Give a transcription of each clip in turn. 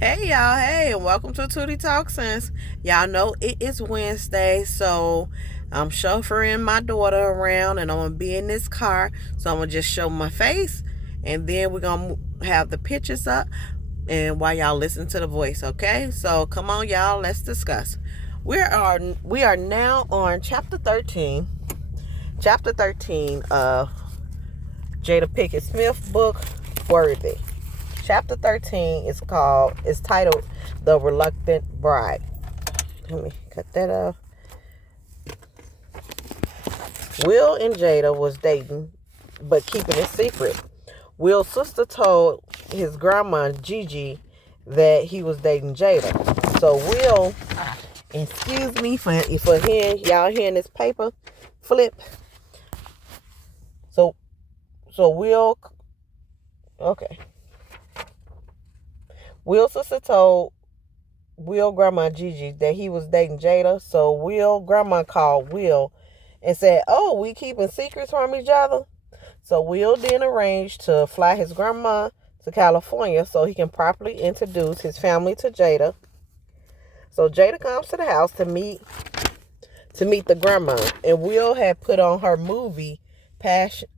Hey y'all, hey, and welcome to Tootie Talk Sense. Y'all know it is Wednesday, so I'm chauffeuring my daughter around and I'm gonna be in this car. So I'm gonna just show my face and then we're gonna have the pictures up and while y'all listen to the voice, okay? So come on, y'all, let's discuss. We are now on chapter 13. Chapter 13 of Jada Pinkett Smith book, Worthy. Chapter 13 is titled The Reluctant Bride. Let me cut that off. Will and Jada was dating, but keeping it secret. Will's sister told his grandma, Gigi, that he was dating Jada. So Will, excuse me for y'all hearing this paper flip. So, so Will, okay. Will's sister told Will grandma Gigi that he was dating Jada. So Will grandma called Will and said, "Oh, we keeping secrets from each other." So Will then arranged to fly his grandma to California so he can properly introduce his family to Jada. So Jada comes to the house to meet the grandma, and Will had put on her movie Passion.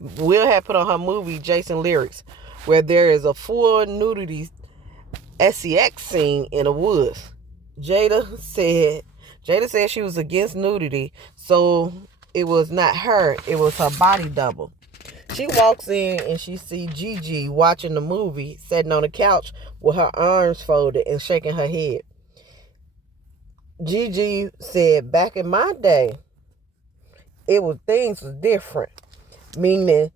Will had put on her movie Jason Lyrics, where there is a full nudity sex scene in the woods. Jada said she was against nudity, so it was not her, it was her body double. She walks in and she sees Gigi watching the movie, sitting on the couch with her arms folded and shaking her head. Gigi said, "Back in my day, things was different," meaning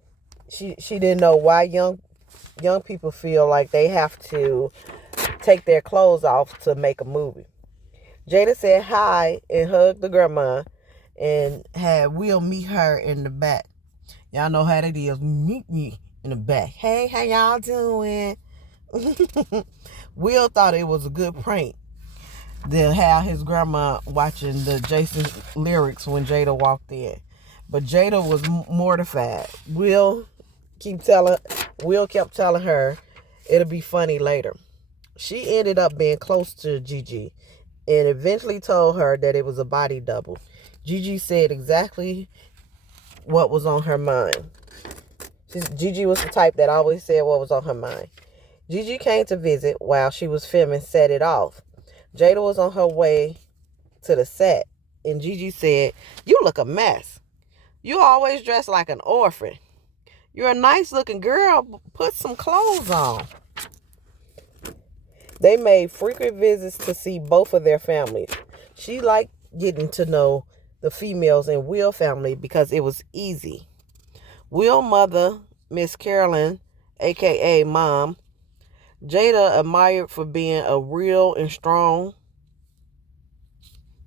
she didn't know why young people feel like they have to take their clothes off to make a movie. Jada said hi and hugged the grandma and had Will meet her in the back. Y'all know how that is. Meet me in the back. Hey, how y'all doing? Will thought it was a good prank to have his grandma watching the Jason Lyrics when Jada walked in. But Jada was mortified. Will kept telling her it'll be funny later. She ended up being close to Gigi and eventually told her that it was a body double. Gigi said exactly what was on her mind. Gigi was the type that always said what was on her mind. Gigi came to visit while she was filming Set It Off. Jada was on her way to the set, and Gigi said, "You look a mess. You always dress like an orphan. You're a nice looking girl. Put some clothes on." They made frequent visits to see both of their families. She liked getting to know the females in Will's family because it was easy. Will's mother, Miss Carolyn, aka Mom, Jada admired for being a real and strong.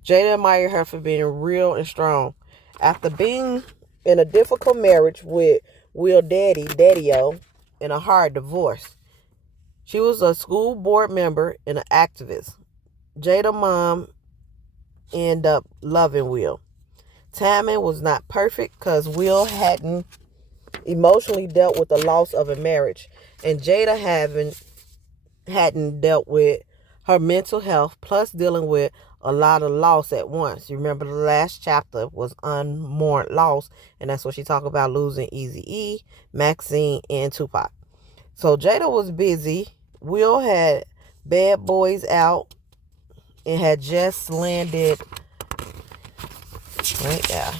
Jada admired her for being real and strong. After being in a difficult marriage with Will Daddy-O, and a hard divorce, she was a school board member and an activist. Jada's mom ended up loving Will. Timing was not perfect because Will hadn't emotionally dealt with the loss of a marriage, and Jada hadn't dealt with her mental health, plus dealing with a lot of loss at once. You remember the last chapter was unmourned loss, and that's what she talked about, losing Eazy-E, Maxine, and Tupac. So Jada was busy. Will had Bad Boys out and had just landed. Right, yeah.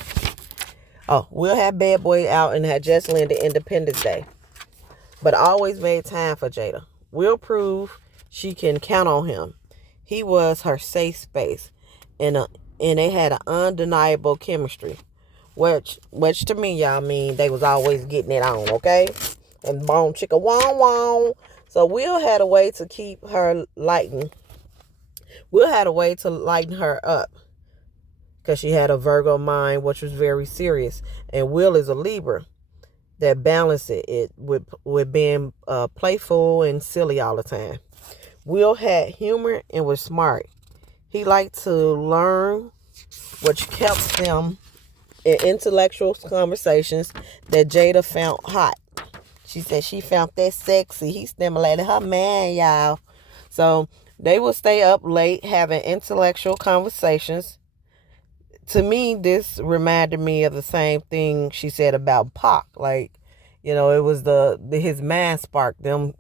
Oh, Will had Bad Boy out and had just landed Independence Day, but always made time for Jada. Will proved she can count on him. He was her safe space, and they had an undeniable chemistry, which to me, y'all, mean they was always getting it on, okay? And bone chicka wow wow. So Will had a way to keep her lighten. Will had a way to lighten her up because she had a Virgo mind, which was very serious, and Will is a Libra that balanced it with being playful and silly all the time. Will had humor and was smart. He liked to learn, which kept them in intellectual conversations that Jada found hot. She said she found that sexy. He stimulated her man, y'all. So they would stay up late having intellectual conversations. To me, this reminded me of the same thing she said about Pac. Like, it was his man spark, them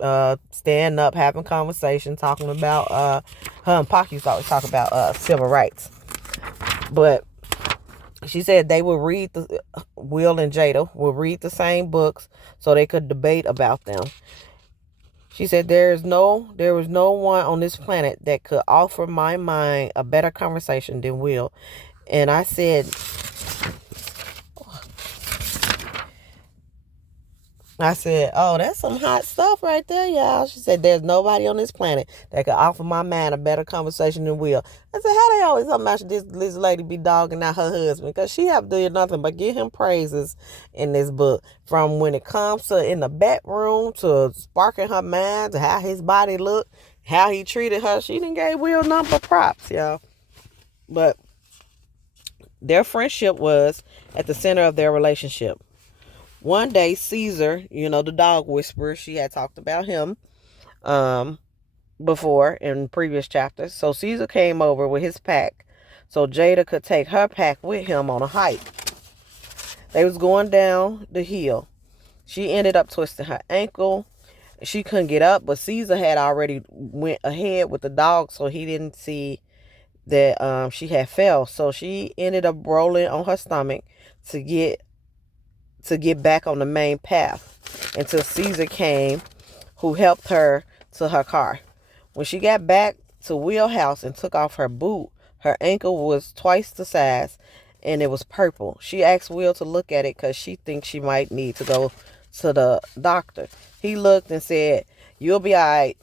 standing up, having conversation, talking about her and Pac used to always talk about civil rights. But she said they would read Will and Jada would read the same books so they could debate about them. She said there was no one on this planet that could offer my mind a better conversation than Will. And I said, oh, that's some hot stuff right there, y'all. She said, there's nobody on this planet that could offer my man a better conversation than Will. I said, how they always talking about this lady be dogging out her husband? Because she have to do nothing but give him praises in this book. From when it comes to in the bedroom to sparking her mind to how his body looked, how he treated her. She didn't give Will number props, y'all. But their friendship was at the center of their relationship. One day, Caesar, the dog whisperer, she had talked about him before in previous chapters. So Caesar came over with his pack so Jada could take her pack with him on a hike. They was going down the hill. She ended up twisting her ankle. She couldn't get up, but Caesar had already went ahead with the dog, so he didn't see that she had fell. So she ended up rolling on her stomach to get back on the main path until Caesar came, who helped her to her car. When she got back to Will's house and took off her boot, her ankle was twice the size and it was purple. She asked Will to look at it because she thinks she might need to go to the doctor. He looked and said, "You'll be all right."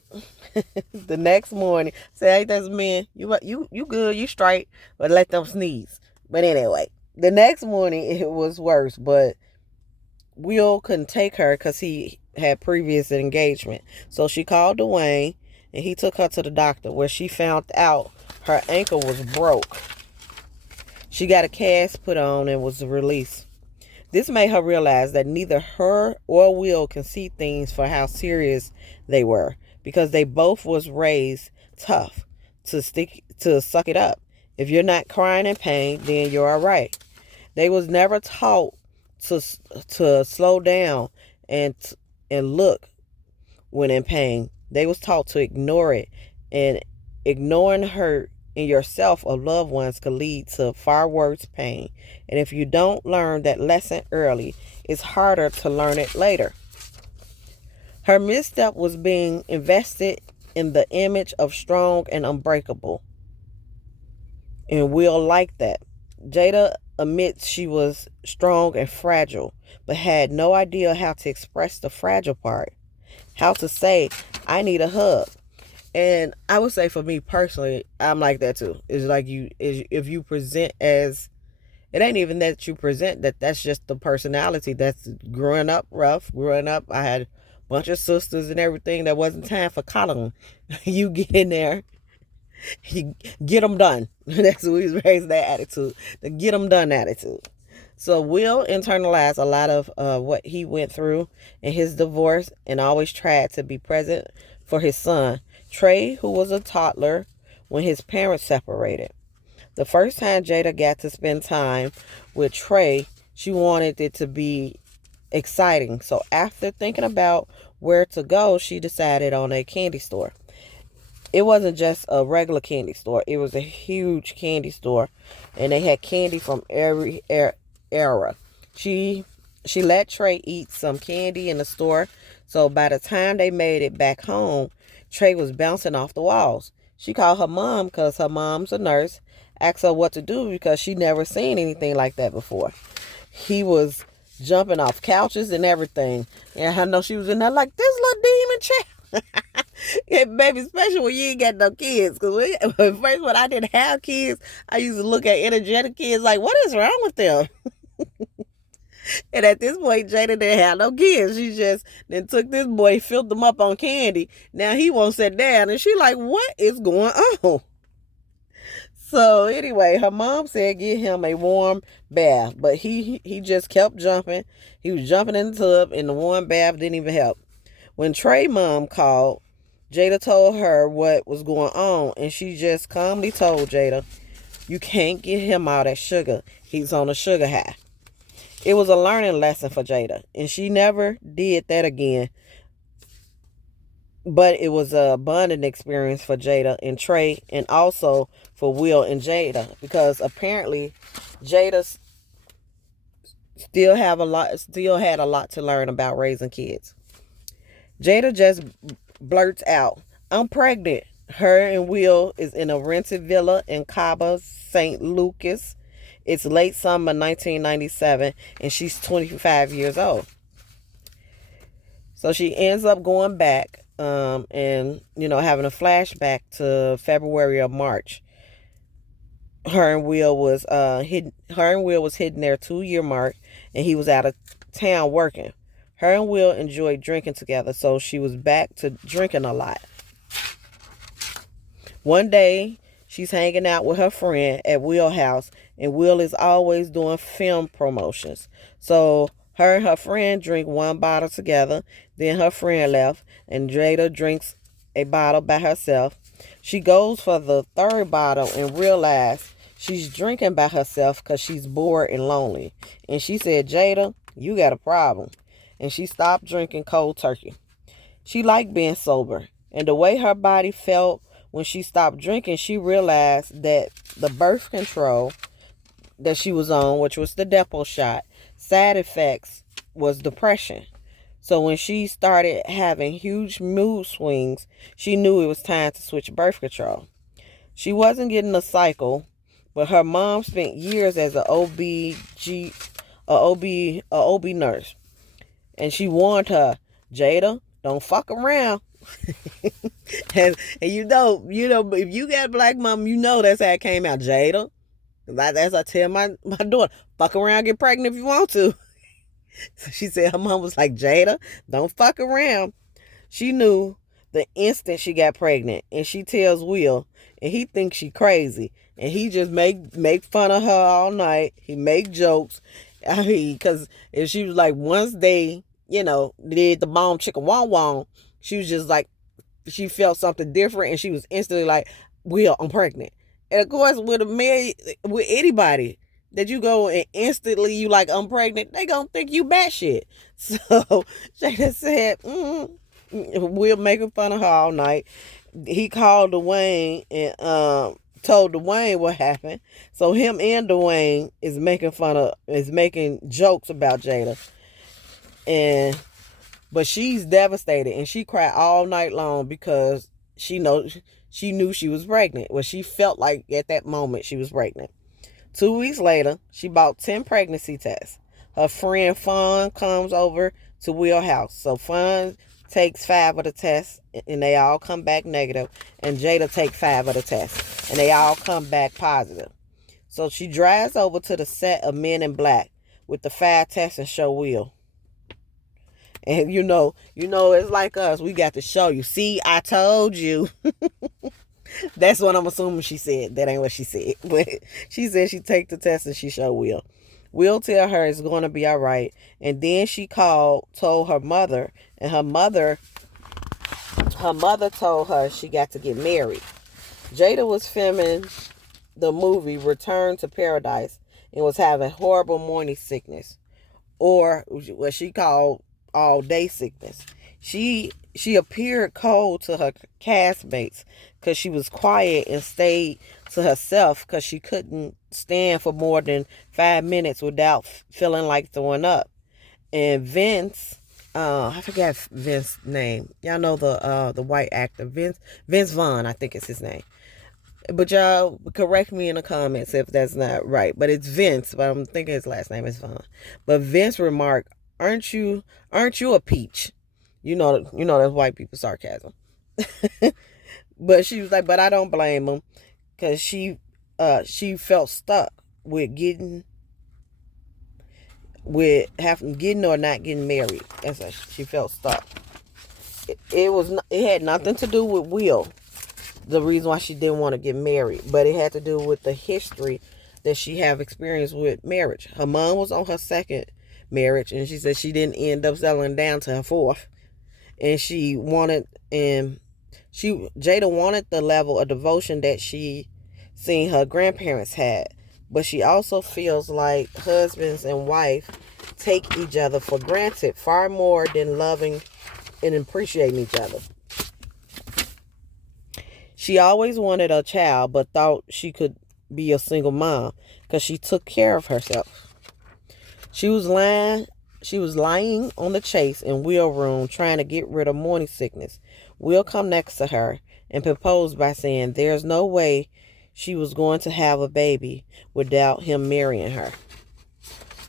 The next morning, say, "Hey, that's man. You good, you straight, but let them sneeze." But anyway, the next morning it was worse, but Will couldn't take her because he had previous engagement. So she called Dwayne and he took her to the doctor, where she found out her ankle was broke. She got a cast put on and was released. This made her realize that neither her or Will can see things for how serious they were, because they both was raised tough to suck it up. If you're not crying in pain, then you're all right. They was never taught to slow down and look when in pain. They was taught to ignore it, and ignoring hurt in yourself or loved ones could lead to far worse pain. And if you don't learn that lesson early, it's harder to learn it later. Her misstep was being invested in the image of strong and unbreakable, and Will liked that. Jada admits she was strong and fragile, but had no idea how to express the fragile part. How to say, "I need a hug." And I would say for me personally, I'm like that too. It's like if you present as, it ain't even that you present, that's just the personality. That's growing up rough. Growing up, I had a bunch of sisters and everything. That wasn't time for coddling. You get in there, you get them done. That's what we was raised, that attitude, the get them done attitude. So Will internalized a lot of what he went through in his divorce and always tried to be present for his son, Trey, who was a toddler when his parents separated. The first time Jada got to spend time with Trey, she wanted it to be exciting. So after thinking about where to go, she decided on a candy store. It wasn't just a regular candy store. It was a huge candy store, and they had candy from every era. She let Trey eat some candy in the store, so by the time they made it back home, Trey was bouncing off the walls. She called her mom because her mom's a nurse, asked her what to do because she never seen anything like that before. He was jumping off couches and everything. And I know she was in there like, this little demon child. Yeah, baby, especially when you ain't got no kids. Because first, when I didn't have kids, I used to look at energetic kids like, what is wrong with them? And at this point, Jada didn't have no kids. She just then took this boy, filled them up on candy. Now he won't sit down. And she like, what is going on? So anyway, her mom said get him a warm bath. But he just kept jumping. He was jumping in the tub, and the warm bath didn't even help. When Trey's mom called, Jada told her what was going on, and she just calmly told Jada, "You can't get him all that sugar. He's on a sugar high." It was a learning lesson for Jada, and she never did that again. But it was a bonding experience for Jada and Trey, and also for Will and Jada, because apparently Jada still had a lot to learn about raising kids. Jada just blurts out, "I'm pregnant." Her and Will is in a rented villa in Cabo, St. Lucas. It's late summer 1997, and she's 25 years old. So she ends up going back and, having a flashback to February or March. Her and Will was hitting their 2-year mark, and he was out of town working. Her and Will enjoyed drinking together, so she was back to drinking a lot. One day, she's hanging out with her friend at Will's house, and Will is always doing film promotions. So her and her friend drink one bottle together. Then her friend left, and Jada drinks a bottle by herself. She goes for the third bottle and realizes she's drinking by herself because she's bored and lonely. And she said, "Jada, you got a problem." And she stopped drinking cold turkey. She liked being sober, and the way her body felt when she stopped drinking, she realized that the birth control that she was on, which was the Depo shot, side effects was depression. So when she started having huge mood swings, she knew it was time to switch birth control. She wasn't getting a cycle, but her mom spent years as an OB nurse. And she warned her, "Jada, don't fuck around." and if you got a black mom, that's how it came out. Jada, as I tell my daughter, fuck around, get pregnant if you want to. So she said her mom was like, "Jada, don't fuck around." She knew the instant she got pregnant, and she tells Will, and he thinks she crazy, and he just make fun of her all night. He make jokes. I mean, because if she was like, once they, did the bomb chicken wong wong, she was just like, she felt something different, and she was instantly like, "Will, I'm pregnant." And of course, with anybody that you go and instantly you like, "I'm pregnant," they gonna think you batshit. So Jada said, Will making fun of her all night. He called Dwayne and told Dwayne what happened. So him and Dwayne is making jokes about Jada. But she's devastated, and she cried all night long because she knew she was pregnant. Well, she felt like at that moment she was pregnant. 2 weeks later, she bought 10 pregnancy tests. Her friend Fawn comes over to Will's house. So Fawn takes 5 of the tests, and they all come back negative. And Jada takes 5 of the tests, and they all come back positive. So she drives over to the set of Men in Black with the 5 tests and show Will. And it's like us. We got to show you. See, I told you. That's what I'm assuming she said. That ain't what she said. But she said she take the test and she show Will. Will tell her it's going to be all right. And then she told her mother. And her mother told her she got to get married. Jada was filming the movie Return to Paradise and was having horrible morning sickness. Or what she called all-day sickness. She appeared cold to her castmates because she was quiet and stayed to herself because she couldn't stand for more than 5 minutes without feeling like throwing up. And Vince, I forgot Vince's name. Y'all know the white actor Vince Vaughn, I think is his name. But y'all correct me in the comments if that's not right. But it's Vince, but I'm thinking his last name is Vaughn. But Vince remarked, Aren't you a peach?" That's white people sarcasm. But she was like, but I don't blame him, because she felt stuck with getting or not getting married. That's how she felt stuck. It had nothing to do with Will, the reason why she didn't want to get married, but it had to do with the history that she have experience with marriage. Her mom was on her second marriage, and she said she didn't end up settling down to her fourth, and she wanted, and Jada wanted the level of devotion that she seen her grandparents had, but she also feels like husbands and wife take each other for granted far more than loving and appreciating each other. She always wanted a child, but thought she could be a single mom because she took care of herself. She was lying on the chase in Will room trying to get rid of morning sickness. Will come next to her and proposed by saying there's no way she was going to have a baby without him marrying her.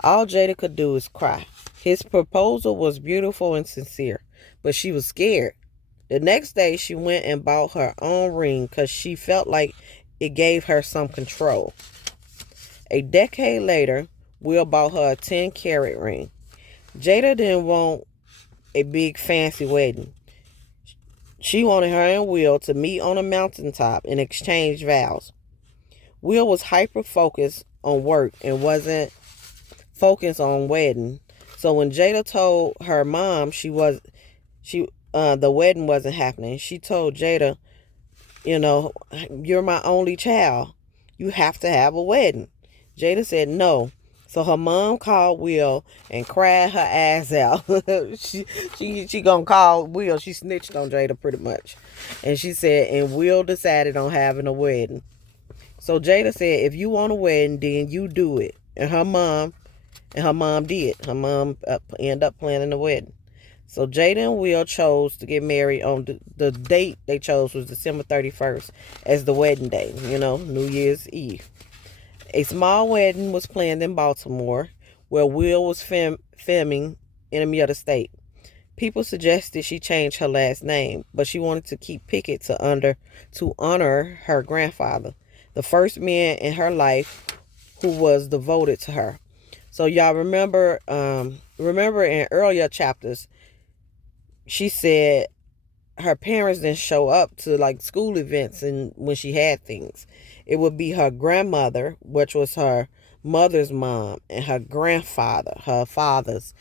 All Jada could do is cry. His proposal was beautiful and sincere, but she was scared. The next day, she went and bought her own ring because she felt like it gave her some control. A decade later, Will bought her a 10-carat ring. Jada didn't want a big fancy wedding. She wanted her and Will to meet on a mountaintop and exchange vows. Will was hyper-focused on work and wasn't focused on wedding. So when Jada told her mom the wedding wasn't happening, she told Jada, you're my only child. You have to have a wedding. Jada said no. So her mom called Will and cried her ass out. she gonna call Will. She snitched on Jada pretty much. And she said, and Will decided on having a wedding. So Jada said, if you want a wedding, then you do it. And her mom did. Her mom ended up planning the wedding. So Jada and Will chose to get married on the date they chose was December 31st as the wedding day, New Year's Eve. A small wedding was planned in Baltimore, where Will was filming in another state. People suggested she change her last name, but she wanted to keep Pinkett to honor her grandfather, the first man in her life who was devoted to her. So y'all remember in earlier chapters, she said her parents didn't show up to like school events and when she had things. It would be her grandmother, which was her mother's mom, and her grandfather, her father's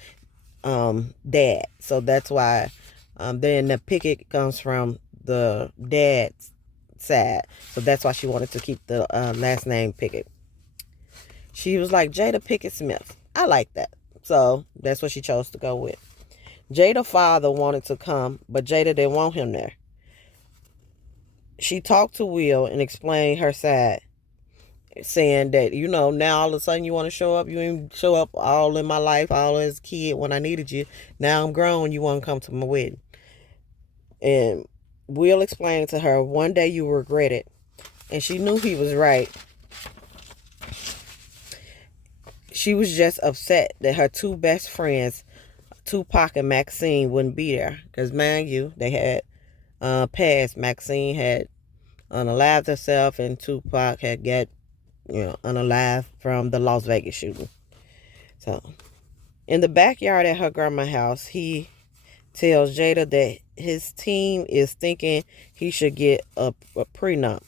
dad. So that's why then the Pinkett comes from the dad's side. So that's why she wanted to keep the last name Pinkett. She was like Jada Pinkett Smith. I like that. So that's what she chose to go with. Jada's father wanted to come, but Jada didn't want him there. She talked to Will and explained her side, saying that, now all of a sudden you want to show up. You didn't show up all in my life, all as a kid when I needed you. Now I'm grown, you want to come to my wedding. And Will explained to her, one day you regret it. And she knew he was right. She was just upset that her two best friends, Tupac and Maxine, wouldn't be there. Because, mind you, they had passed. Maxine had unalived herself and Tupac had got, unalived from the Las Vegas shooting. So, in the backyard at her grandma's house, he tells Jada that his team is thinking he should get a prenup.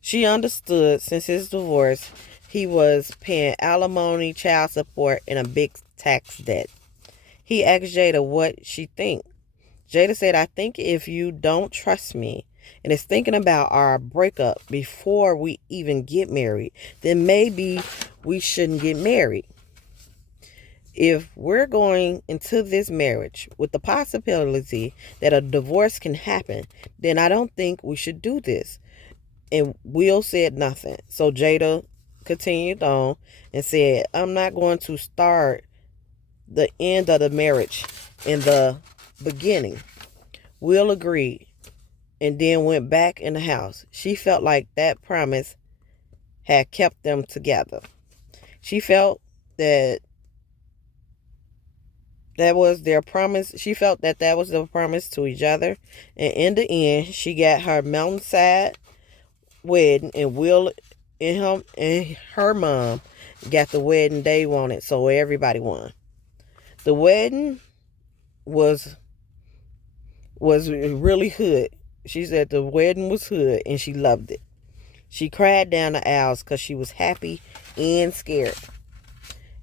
She understood since his divorce, he was paying alimony, child support, and a big tax debt. He asked Jada what she think. Jada said, I think if you don't trust me and is thinking about our breakup before we even get married, then maybe we shouldn't get married. If we're going into this marriage with the possibility that a divorce can happen, then I don't think we should do this. And Will said nothing. So Jada continued on and said, I'm not going to start the end of the marriage in the beginning. Will agreed and then went back in the house. She felt like that promise had kept them together. She felt that was their promise. She felt that was the promise to each other. And in the end, she got her mountainside wedding, and Will and her mom got the wedding they wanted. So everybody won. The wedding was really hood. She said the wedding was hood and she loved it. She cried down the aisles because she was happy and scared.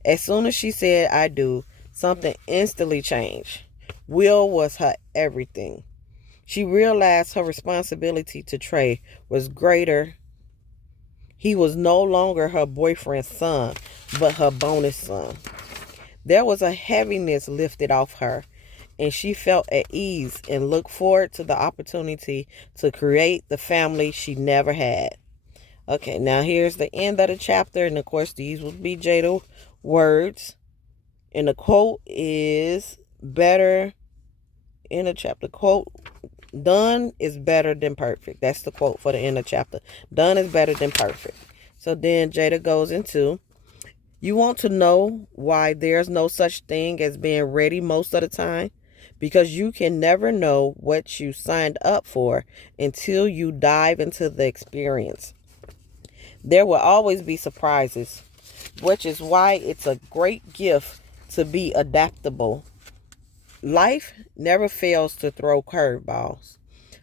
As soon as she said, I do, something instantly changed. Will was her everything. She realized her responsibility to Trey was greater. He was no longer her boyfriend's son, but her bonus son. There was a heaviness lifted off her, and she felt at ease and looked forward to the opportunity to create the family she never had. Okay, now here's the end of the chapter, and of course these will be Jada words. And the quote is better in the chapter. Quote, done is better than perfect. That's the quote for the end of the chapter. Done is better than perfect. So then Jada goes into, you want to know why there's no such thing as being ready most of the time? Because you can never know what you signed up for until you dive into the experience. There will always be surprises, which is why it's a great gift to be adaptable. Life never fails to throw curveballs.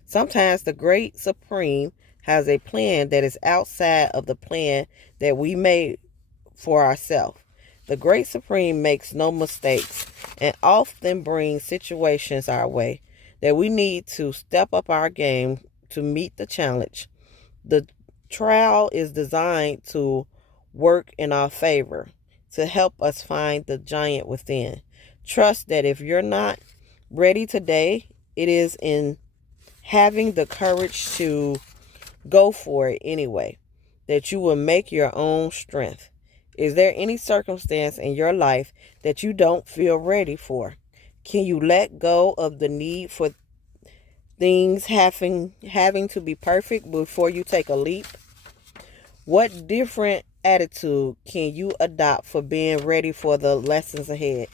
Sometimes the great supreme has a plan that is outside of the plan that we made for ourselves. The great supreme makes no mistakes and often brings situations our way that we need to step up our game to meet the challenge. The trial is designed to work in our favor, to help us find the giant within. Trust that if you're not ready today, it is in having the courage to go for it anyway that you will make your own strength. Is there any circumstance in your life that you don't feel ready for? Can you let go of the need for things having to be perfect before you take a leap? What different attitude can you adopt for being ready for the lessons ahead?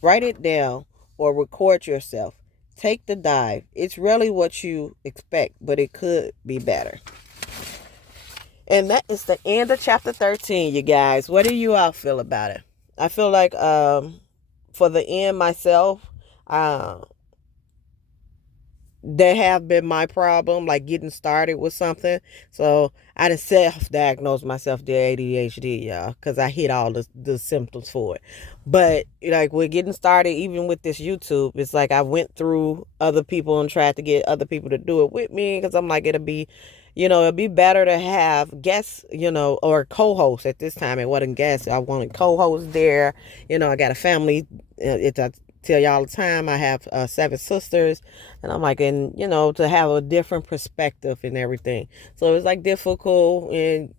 Write it down or record yourself. Take the dive. It's really what you expect, but it could be better. And that is the end of chapter 13, you guys. What do you all feel about it? I feel like for the end myself, that have been my problem, like getting started with something. So I done self-diagnosed myself the ADHD, y'all, because I hit all the symptoms for it. But like with getting started, even with this YouTube, it's like I went through other people and tried to get other people to do it with me, because I'm like, it'll be better to have guests, or co-hosts. At this time it wasn't guests, I wanted co-hosts there. I got a family. I tell y'all all the time, I have 7 sisters, and I'm like, and to have a different perspective and everything. So it's like difficult, and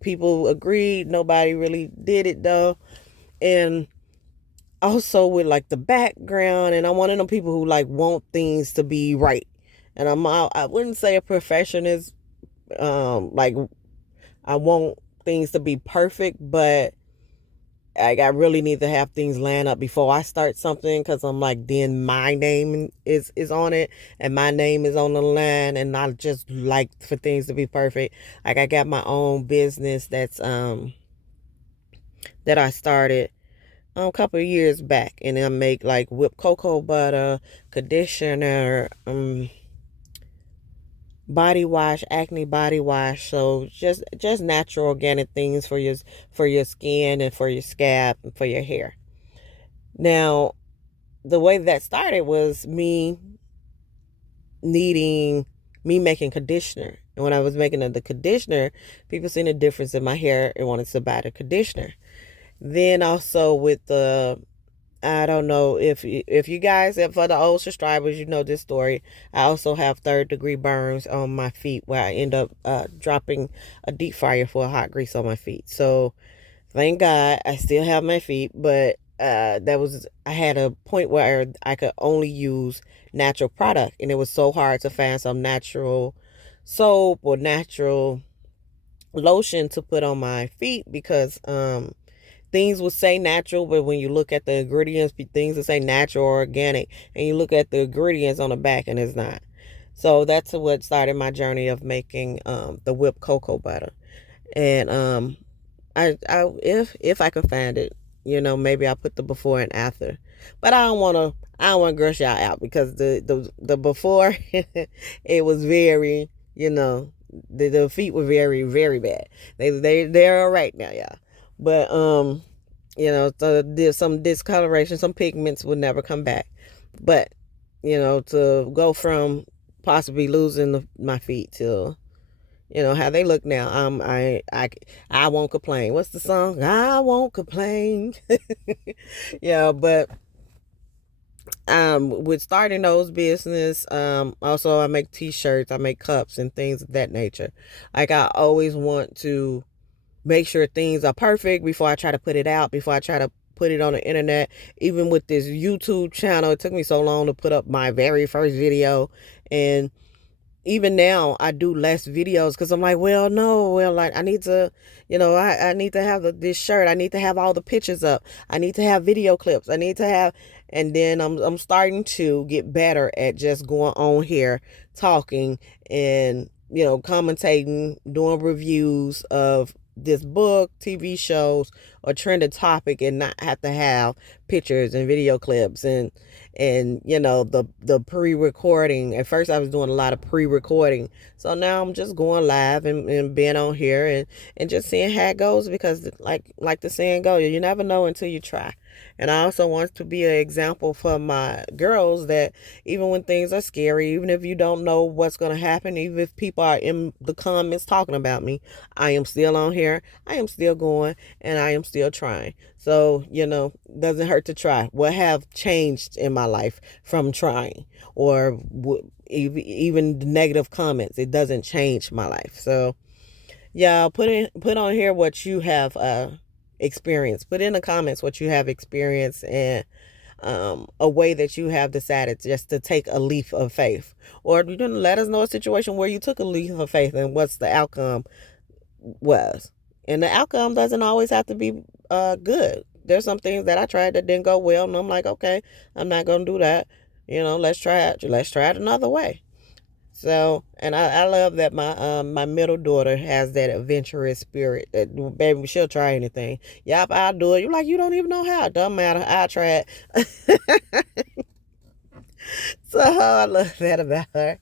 people agreed, nobody really did it though. And also with like the background, and I'm one of them people who like want things to be right. And I wouldn't say a perfectionist, like I want things to be perfect, but I really need to have things line up before I start something, because I'm like, then my name is on it, and my name is on the line, and I just like for things to be perfect. Like I got my own business that I started a couple of years back, and I make like whipped cocoa butter, conditioner, body wash, acne body wash. So just natural organic things for your skin and for your scalp and for your hair. Now, the way that started was me making conditioner. And when I was making the conditioner, people seen a difference in my hair and wanted to buy the conditioner. Then also with I don't know if you guys, for the old subscribers, you know this story. I also have 3rd-degree burns on my feet, where I end up dropping a deep fryer for hot grease on my feet. So thank God I still have my feet, but I had a point where I could only use natural product, and it was so hard to find some natural soap or natural lotion to put on my feet, because things will say natural, but when you look at the ingredients, things will say natural or organic, and you look at the ingredients on the back and it's not. So that's what started my journey of making the whipped cocoa butter. And I if I can find it, maybe I'll put the before and after. But I don't want to gross y'all out, because the before it was very, the feet were very, very bad. They're all right now, y'all. But so there's some discoloration, some pigments would never come back. But to go from possibly losing my feet till, how they look now. I won't complain. What's the song? I won't complain. Yeah, but with starting those business, also I make t-shirts, I make cups and things of that nature. Like, I always want to make sure things are perfect before I try to put it out, before I try to put it on the internet. Even with this YouTube channel, it took me so long to put up my very first video. And even now I do less videos because I'm like, well, no, well, like, I need to, I need to have this shirt. I need to have all the pictures up. I need to have video clips. I need to have, and then I'm starting to get better at just going on here, talking and, commentating, doing reviews of this book, TV shows, or trending topic, and not have to have pictures and video clips and the pre-recording. At first I was doing a lot of pre-recording, so now I'm just going live and being on here and just seeing how it goes, because like the saying goes, you never know until you try. And I also want to be an example for my girls that even when things are scary, even if you don't know what's going to happen, even if people are in the comments talking about me, I am still on here, I am still going, and I am still trying. So, doesn't hurt to try. What have changed in my life from trying, or even the negative comments? It doesn't change my life. So, yeah, put on here what you have experienced. Put in the comments what you have experienced, and a way that you have decided just to take a leap of faith. Or you can let us know a situation where you took a leap of faith and what's the outcome was. And the outcome doesn't always have to be good. There's some things that I tried that didn't go well, and I'm like, okay, I'm not gonna do that. Let's try it another way. So, and I love that my middle daughter has that adventurous spirit. That, baby, she'll try anything. Yep, I'll do it. You're like, you don't even know how. It doesn't matter. I try it. So I love that about her.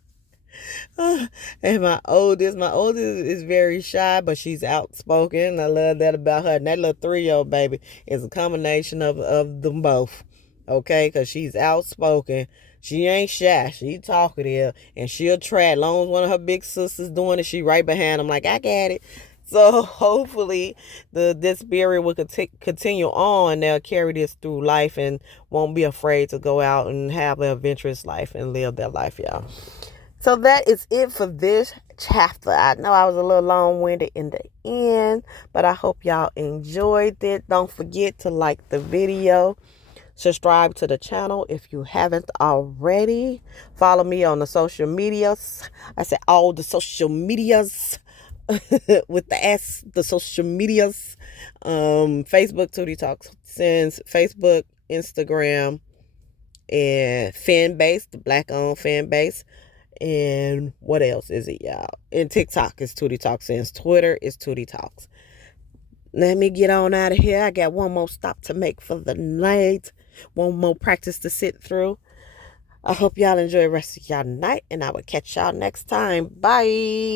And my oldest is very shy, but she's outspoken. I love that about her. And that little 3-year-old baby is a combination of them both. Okay, because she's outspoken. She ain't shy. She talkative, and she'll try. As long as one of her big sisters doing it, she right behind them like, I got it. So hopefully this spirit will continue on. They'll carry this through life and won't be afraid to go out and have an adventurous life and live their life, y'all. So that is it for this chapter. I know I was a little long-winded in the end, but I hope y'all enjoyed it. Don't forget to like the video. Subscribe to the channel if you haven't already. Follow me on the social medias. I said all the social medias with the S, the social medias. Facebook, Tootie Talks Sins, Facebook, Instagram, and fan base, the black-owned fan base. And what else is it, y'all? And TikTok is Tootie Talks Sins. Twitter is Tootie Talks. Let me get on out of here. I got one more stop to make for the night. One more practice to sit through. I hope y'all enjoy the rest of y'all night, and I will catch y'all next time. Bye.